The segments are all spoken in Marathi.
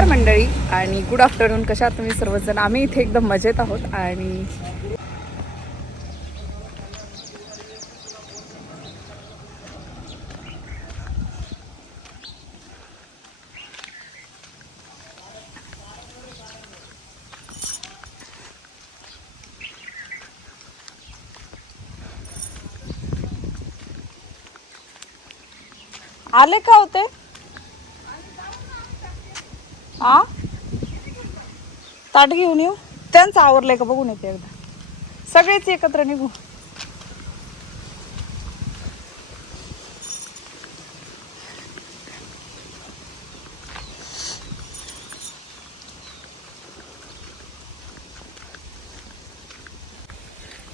नमस्कार मंडळी आणि गुड आफ्टरनून. कशा आहात तुम्ही सर्वजण? आम्ही इथे एकदम मजेत आहोत. आणि आले का होते आ ताट घेऊन येऊ. त्यांचं आवरलंय का बघून येते एकदा. सगळेच एकत्र निघू.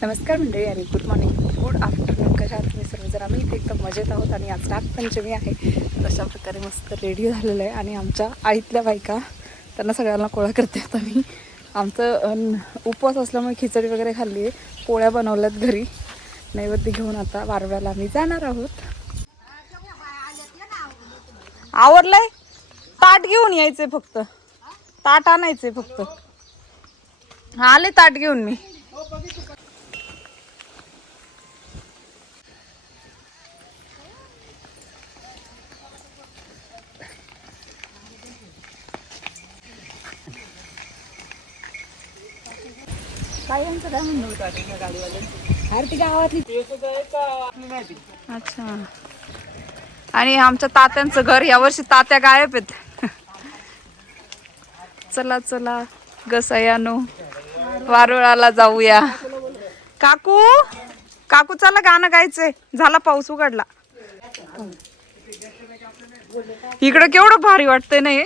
नमस्कार मंडळी आणि गुड मॉर्निंग, गुड आफ्टरनून. कशा आहात तुम्ही सर्वजण? आम्ही इथे एकदम मजेत आहोत आणि आज नागपंचमी आहे. अशा प्रकारे मस्त रेडी झालेलं आहे आणि आमच्या आईतल्या बायका त्यांना सगळ्यांना कोळा करते. आता मी आमचं उपवास असल्यामुळे खिचडी वगैरे खाल्ली आहे, पोळ्या बनवल्यात घरी. नैवेद्य घेऊन आता वारव्याला आम्ही जाणार आहोत. आवरलंय? ताट घेऊन यायचंय फक्त, ताट आणायचंय फक्त. आले ताट घेऊन मी. काय यांचं काय म्हणणं होतं गाडीवाल्यांचं? आरती गावातली. अच्छा. आणि आमच्या तात्यांचं घर यावर्षी तात्या गायब आहेत. चला चला गसयानो वारुळाला जाऊया. काकू काकू चला, गाणं गायचंय. झाला पाऊस उघडला. इकडं केवढं भारी वाटतंय ना हे.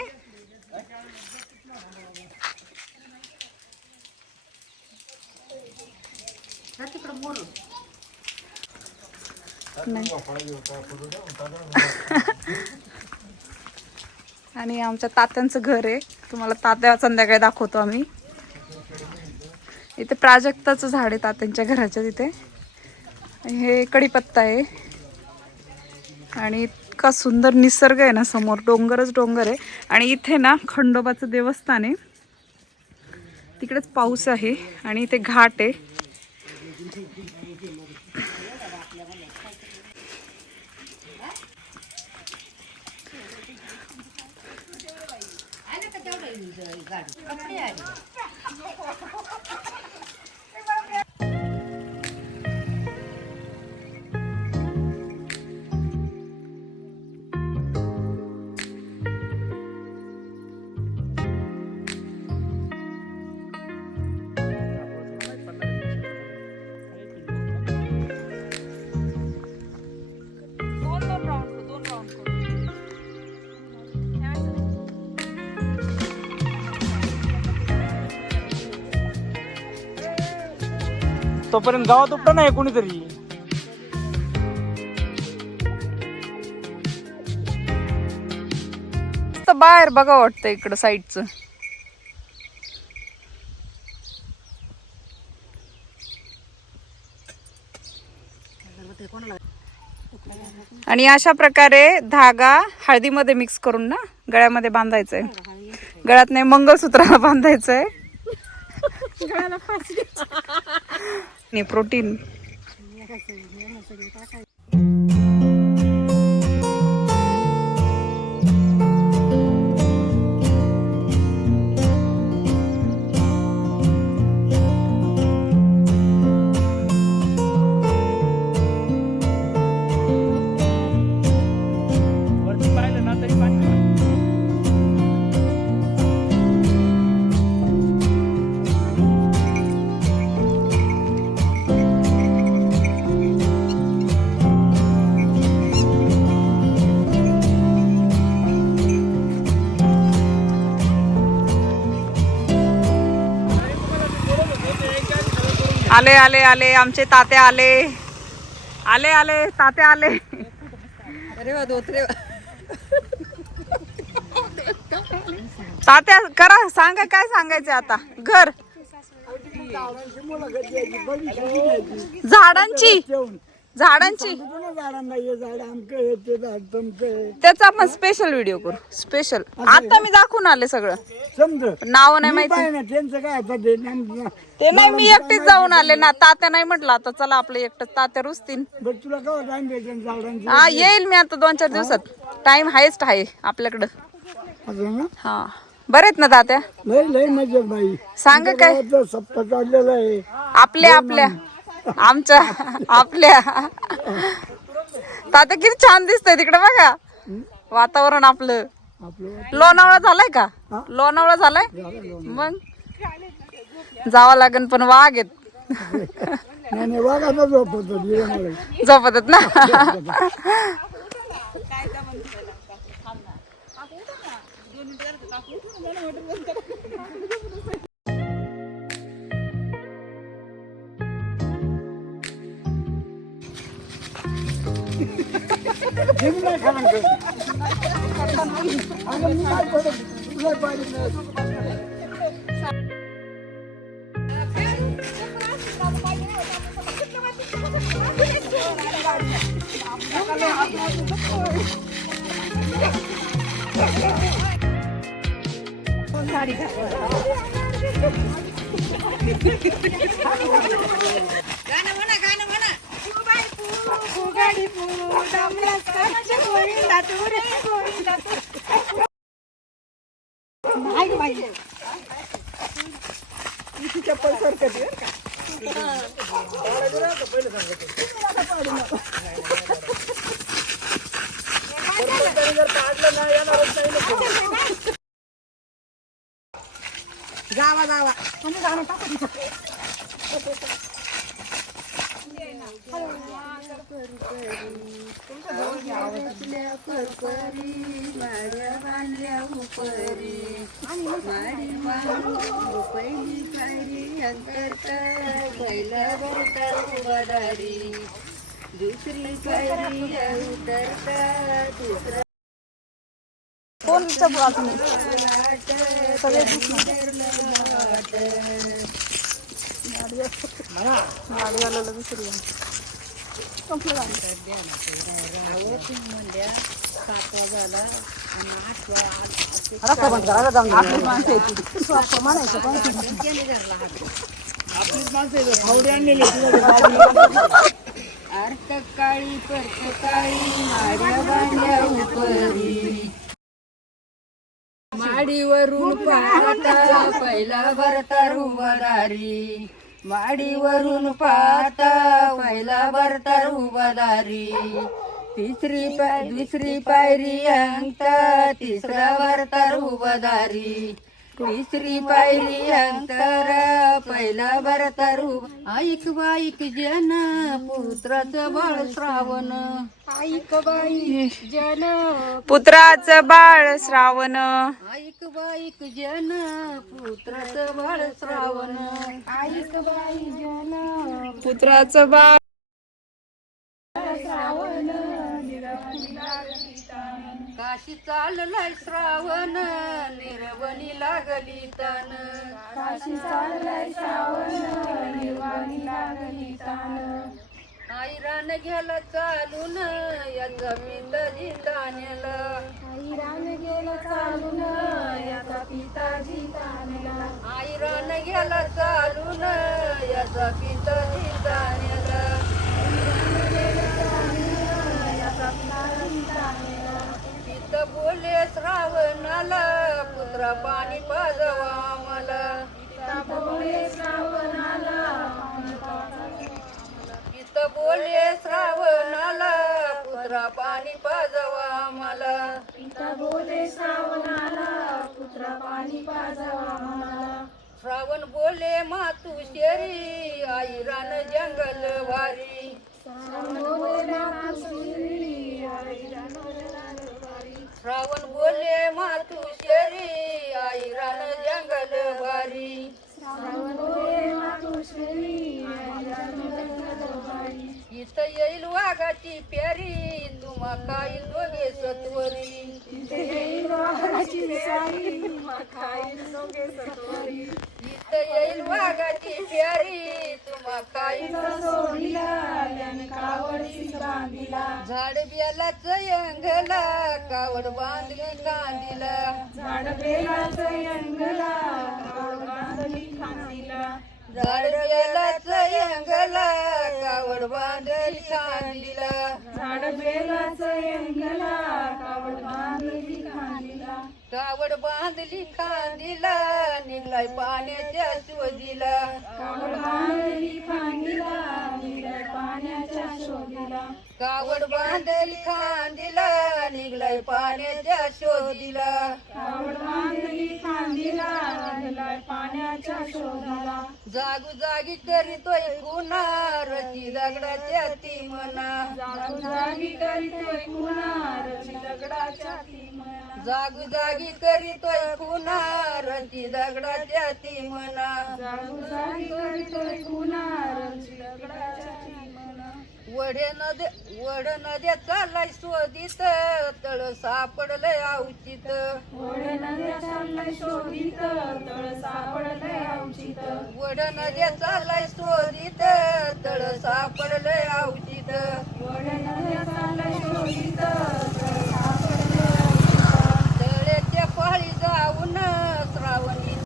आणि आमच्या तात्यांचं घर आहे. तुम्हाला तात्या संध्याकाळी दाखवतो आम्ही. इथे प्राजक्ताचं झाड आहे तात्यांच्या घराच्या तिथे. हे कडीपत्ता आहे आणि इतका सुंदर निसर्ग आहे ना. समोर डोंगरच डोंगर आहे आणि इथे ना खंडोबाचं देवस्थान आहे. तिकडेच पाऊस आहे आणि इथे घाट आहे. तोपर्यंत गावात उपटा नाही कोणीतरी. बाहेर बघा वाटतं इकडं साईडचं. आणि अशा प्रकारे धागा हळदीमध्ये मिक्स करून ना गळ्यामध्ये बांधायचंय. गळ्यात नाही, मंगळसूत्राला बांधायचंय. प्रोटीन. आले आले आले आमचे तात्या आले. आले आले तात्या आले. अरे वा दोतरे. तात्या करा, सांगा काय सांगायचं आता. घर झाडांची झाडांची झाडांना हे झाड आमकं आहे ते झाड तमकं आहे त्याचा आपण स्पेशल व्हिडिओ करू स्पेशल आता मी दाखवून आले सगळं समज नाव नाही माहिती ना त्यांचं काय आता ते नाम- ते नाही मी एकटीच जाऊन आले ना तात्या नाही म्हटलं आता चला आपलं एकटं तात्या रुसतीन बरं तुला काय टाइम भेटेल झाडांची हा येईल मी आता 2-4 दिवसात टाइम हायस्ट आहे आपल्याकडं असं ना हा बरे आहेत ना तात्या लय लय मजा बाई सांगा काय गावातलं सप्पा चाललेला आहे आपल्या आमच्या आपल्या तात्या किती छान दिसतंय तिकडे बघा वातावरण आपलं आपलं लोणावळा झालाय का लोणावळा झालाय मग जावं लागेल पण वाघ आहेत नाही नाही वाघाचा झोप होतो दिव्यामुळे. झोपतात ना घेऊन नाही खाणार का? अगं मी काय करत? तुला पाहिजे नाही. जावा जावा कोण सगळे गाडीवाला दुसरी अर्थ काळी परत काळी माड्या बांधल्या उपरी माडीवरून पाहता पहिला भरता रुबादारी माडीवरून पाहता पहिला भरता रुबादारी दुसरी पायरी अंतर तिसरा भरता रुबादारी तिसरी पायरी अंतर पहिला भरता ऐक बाईक जन पुत्राचं बाळ श्रावण ऐक बाई जन पुत्राचं बाळ श्रावण ऐक बाईक जन पुत्राचं बाळ श्रावण ऐक बाई जन पुत्राचं बाळ काशी चाललाय श्रावण निर्वणी लागली तान काशी चाललाय श्रावण निर्वणी लागली तान आईरान गेला चालून या जमीन जितानेला आईरान गेला चालून याचा पिताजी तानेला आईरान गेला चालून याचा पिताजी तानेला पिता बोले श्रावणाला पुत्रा पाणी पाजवा मला पिता बोले श्रावणाला पिता बोले श्रावणाला पुत्रा पाणी पाजवा मला पिता बोले श्रावणाला पुत्रा पाणी पाजवा मला श्रावण बोले मातू शेरी आईरान जंगल भारी श्रावण बोले मातू शेरी आईरान जंगल भारी इथं येईल वाघाची प्यारी तुम्हा काय दोघे सत्वरी इथं येईल वाघाची प्यारी तुम्हा काय झाड बेलाच यंगला कावड बांधली कांदीला झाड बेलाच यंगला कावड बांधली कांदीला कावड बांधली खांदीला निघलाय पाण्याच्या शोधीला कावड बांधली खांदीला निघलाय पाण्याच्या शोधीला जागू जागी करीतोय पुन्हा रची दगडाच्या ती म्हणा जागू जागी करीतोय पुन्हा रची दगडाच्या ती म्हणा वड नद्या चाललाय शोधित तळ सापडलंय अवचित वड नद्या चाललाय शोधित तळ सापडलंय अवचित तळ्याच्या पाळी जाऊन श्रावणी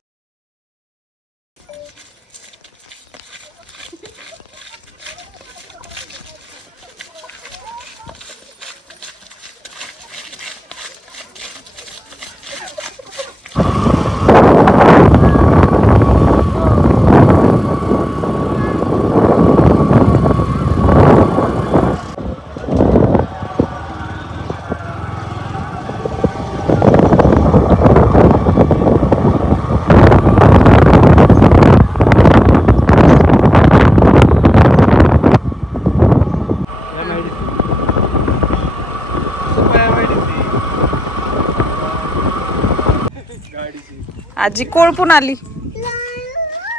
आजी कोळपून आली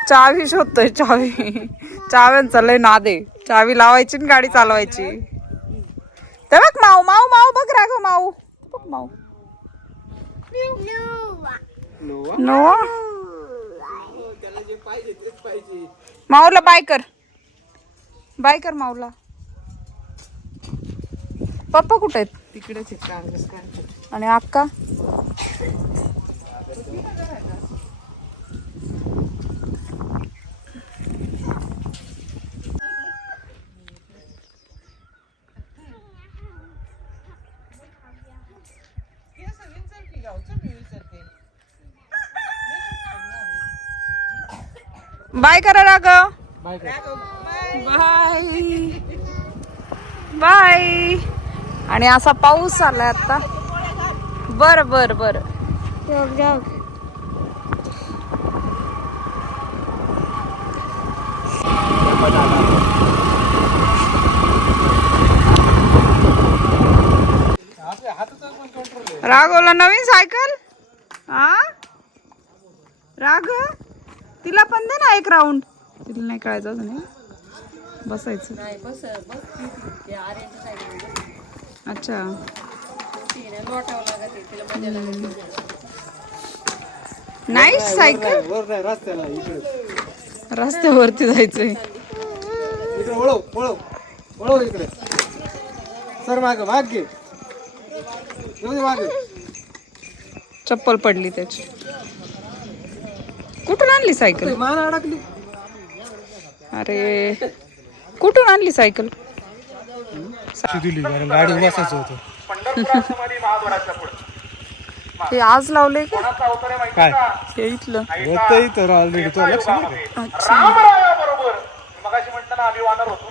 चावी शोधतोय चाव्यांचा लय नाद आहे चावी लावायची आणि गाडी चालवायची ते बघ माऊ माऊ माऊ बघ राघव माऊ बघ माऊ नो माऊला बाय कर माऊला पप्पा कुठे आहेत तिकडेच आणि अक्का बाय करा राघव बाय बाय आणि असा पाऊस आलाय आता बर बर बर राघवला नवीन सायकल हा राघव तिला पण दे ना एक राऊंड तिला नाही कळायचं नाही बसायचं अच्छा नाही सायकल रस्त्यावरती जायचंय इकडे सर माग घे चप्पल पडली त्याची कुठून आणली सायकल मान अडकली अरे कुठून आणली सायकल गाडी बसायचं होतं हे आज लावले का काय हे इथलं इथं ऑलरेडी तो लक्ष नाही का? रामरायाबरोबर मगाशी म्हणताना आम्ही वानर होतो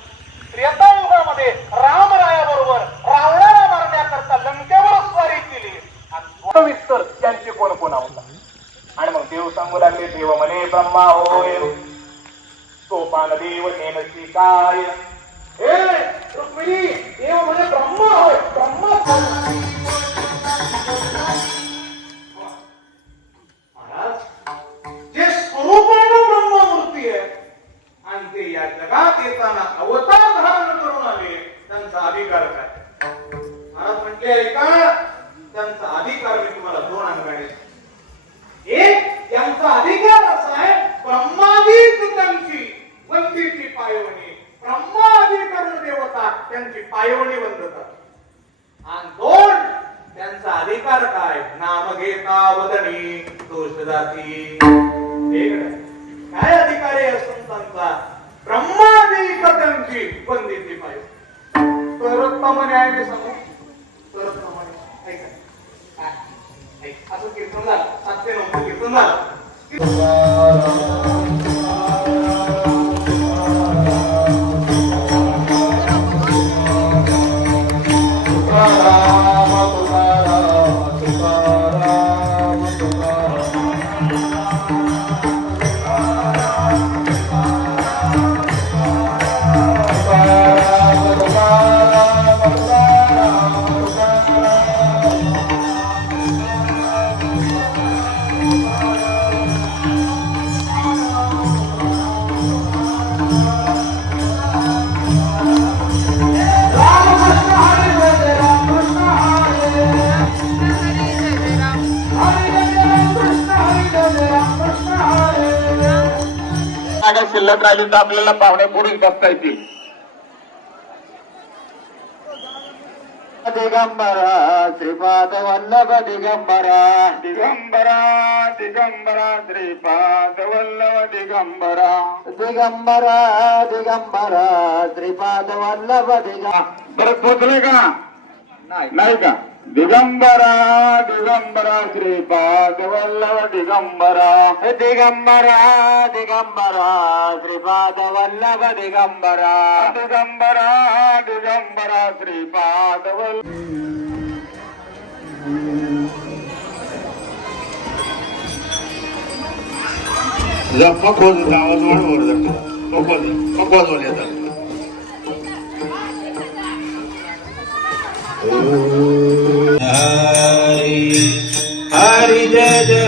त्रेतायुगामध्ये रामरायाबरोबर रावणाला मारण्याकरता लंकेवर स्वारी केली आणि सविस्तर त्यांचे कोण कोण होता आणि मग देव सांगू लागले देव म्हणे ब्रह्मा होय सोपान देव नेमची काय हे रुक्मिणी देव म्हणे ब्रह्मा होय ब्रह्मा जे स्वरूपानं ब्रह्ममूर्ती आहे आणि ते या जगात येताना अवतार धारण करून आले त्यांचा अधिकार काय महाराज म्हटले ऐका त्यांचा अधिकार मी तुम्हाला दोन अंगाने एक त्यांचा अधिकार असा आहे ब्रह्मादीच त्यांची वंदीची पायवणी ब्रह्मादी करून देवता त्यांची पायवणी वंदत न्यायाने सांगू परत प्रमाणे ऐका. हा, ऐक. असं कीर्तन झालं 7 ते 9 कीर्तन झालं. जागा शिल्लक राहिली तर आपल्याला पाहुणे पुढे बसता येतील. दिगंबरा श्रीपाद वल्लभ दिगंबरा दिगंबरा दिगंबरा श्रीपाद वल्लभ दिगंबरा दिगंबरा दिगंबरा श्रीपाद वल्लभ दिगंबरा. परत पोचले का नाही का? दिगंबरा दिगंबरा श्रीपाद वल्लभ दिगंबरा दिगंबरा दिगंबरा श्रीपाद वल्लभ दिगंबरा दिगंबरा दिगंबरा श्रीपाद वल्लभ. आवाज वाढ येतात.